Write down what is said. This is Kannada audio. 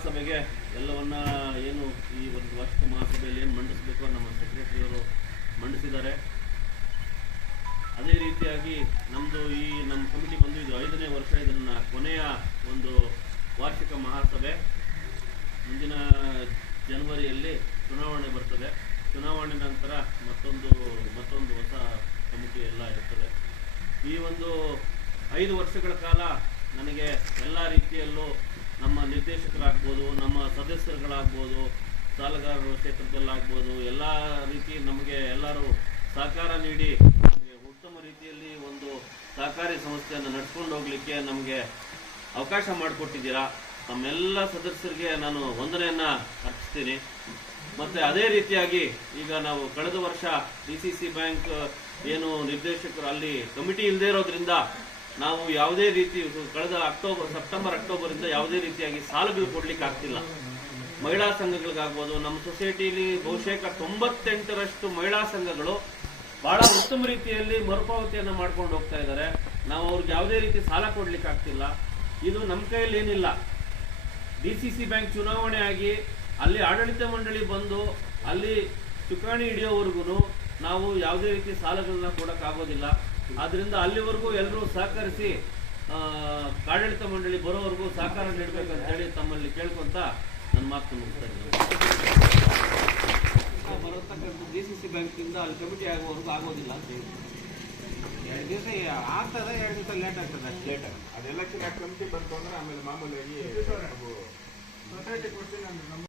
ಮಹಾಸಭೆಗೆ ಎಲ್ಲವನ್ನ ಏನು ಈ ಒಂದು ವಾರ್ಷಿಕ ಮಹಾಸಭೆಯಲ್ಲಿ ಏನು ಮಂಡಿಸಬೇಕು ನಮ್ಮ ಸೆಕ್ರೆಟರಿಯವರು ಮಂಡಿಸಿದ್ದಾರೆ. ಅದೇ ರೀತಿಯಾಗಿ ನಮ್ಮದು ಈ ನಮ್ಮ ಕಮಿಟಿ ಬಂದು ಇದು ಐದನೇ ವರ್ಷ ಇದನ್ನ ಕೊನೆಯ ಒಂದು ವಾರ್ಷಿಕ ಮಹಾಸಭೆ. ಮುಂದಿನ ಜನವರಿಯಲ್ಲಿ ಚುನಾವಣೆ ಬರ್ತದೆ. ಚುನಾವಣೆ ನಂತರ ಮತ್ತೊಂದು ಮತ್ತೊಂದು ಹೊಸ ಕಮಿಟಿ ಎಲ್ಲ ಇರ್ತದೆ. ಈ ಒಂದು ಐದು ವರ್ಷಗಳ ಕಾಲ ನನಗೆ ಎಲ್ಲ ರೀತಿಯಲ್ಲೂ ನಿರ್ದೇಶಕರಾಗ್ಬೋದು, ನಮ್ಮ ಸದಸ್ಯರುಗಳಾಗ್ಬೋದು, ಸಾಲಗಾರರು ಕ್ಷೇತ್ರದಲ್ಲಾಗ್ಬೋದು, ಎಲ್ಲ ರೀತಿ ನಮಗೆ ಎಲ್ಲರೂ ಸಹಕಾರ ನೀಡಿ ಉತ್ತಮ ರೀತಿಯಲ್ಲಿ ಒಂದು ಸಹಕಾರಿ ಸಂಸ್ಥೆಯನ್ನು ನಡ್ಕೊಂಡು ಹೋಗ್ಲಿಕ್ಕೆ ನಮಗೆ ಅವಕಾಶ ಮಾಡಿಕೊಟ್ಟಿದ್ದೀರಾ? ತಮ್ಮೆಲ್ಲ ಸದಸ್ಯರಿಗೆ ನಾನು ವಂದನೆಯನ್ನು ಅರ್ಪಿಸ್ತೀನಿ. ಮತ್ತೆ ಅದೇ ರೀತಿಯಾಗಿ ಈಗ ನಾವು ಕಳೆದ ವರ್ಷ ಡಿ ಸಿ ಸಿ ಬ್ಯಾಂಕ್ ಏನು ನಿರ್ದೇಶಕರು ಅಲ್ಲಿ ಕಮಿಟಿ ಇಲ್ಲದೆ ಇರೋದ್ರಿಂದ ನಾವು ಯಾವುದೇ ರೀತಿ ಕಳೆದ ಅಕ್ಟೋಬರ್, ಸೆಪ್ಟೆಂಬರ್ ಅಕ್ಟೋಬರ್ ಇಂದ ಯಾವುದೇ ರೀತಿಯಾಗಿ ಸಾಲಗಳು ಕೊಡ್ಲಿಕ್ಕೆ ಆಗ್ತಿಲ್ಲ. ಮಹಿಳಾ ಸಂಘಗಳಿಗಾಗ್ಬೋದು, ನಮ್ಮ ಸೊಸೈಟಿಲಿ ಬಹುಶೇಕ ತೊಂಬತ್ತೆಂಟರಷ್ಟು ಮಹಿಳಾ ಸಂಘಗಳು ಬಹಳ ಉತ್ತಮ ರೀತಿಯಲ್ಲಿ ಮರುಪಾವತಿಯನ್ನ ಮಾಡ್ಕೊಂಡು ಹೋಗ್ತಾ ಇದ್ದಾರೆ. ನಾವು ಅವ್ರಿಗೆ ಯಾವುದೇ ರೀತಿ ಸಾಲ ಕೊಡ್ಲಿಕ್ಕೆ ಆಗ್ತಿಲ್ಲ. ಇದು ನಮ್ಮ ಕೈಯಲ್ಲಿ ಏನಿಲ್ಲ. ಡಿ ಸಿ ಸಿ ಬ್ಯಾಂಕ್ ಚುನಾವಣೆ ಆಗಿ ಅಲ್ಲಿ ಆಡಳಿತ ಮಂಡಳಿ ಬಂದು ಅಲ್ಲಿ ಚುಕಾಣಿ ಹಿಡಿಯೋವರೆಗೂ ನಾವು ಯಾವುದೇ ರೀತಿ ಸಾಲಗಳನ್ನ ಕೊಡಕ್ಕಾಗೋದಿಲ್ಲ. ಆದ್ರಿಂದ ಅಲ್ಲಿವರೆಗೂ ಎಲ್ಲರೂ ಸಹಕರಿಸಿ ಆ, ಆಡಳಿತ ಮಂಡಳಿ ಬರೋವರೆಗೂ ಸಹಕಾರ ನೀಡಬೇಕಂತ ಹೇಳಿ ತಮ್ಮಲ್ಲಿ ಕೇಳ್ಕೊಂತ ನನ್ನ ಮಾತು ಮುಗಿಸ್ತಾ ಇದ್ದೀನಿ. ಬರತಕ್ಕಂಥ ಡಿ ಸಿ ಸಿ ಬ್ಯಾಂಕಿಂದ ಅಲ್ಲಿ ಕಮಿಟಿ ಆಗುವವರೆಗೂ ಆಗೋದಿಲ್ಲ ಅಂತ ಹೇಳಿ. ಎರಡು ದಿವಸ ಆಗ್ತದೆ ಎರಡು ದಿವಸ ಲೇಟ್ ಆಗ್ತದೆ ಅಷ್ಟು. ಲೇಟ್ ಆಗ್ತದೆ. ಅದೆಲ್ಲ ಕಮಿಟಿ ಬಂತು ಅಂದ್ರೆ ಆಮೇಲೆ ಮಾಮೂಲಿಯಾಗಿ ನಾವು ಸೊಸೈಟಿ ಕೊಡ್ತೀನಿ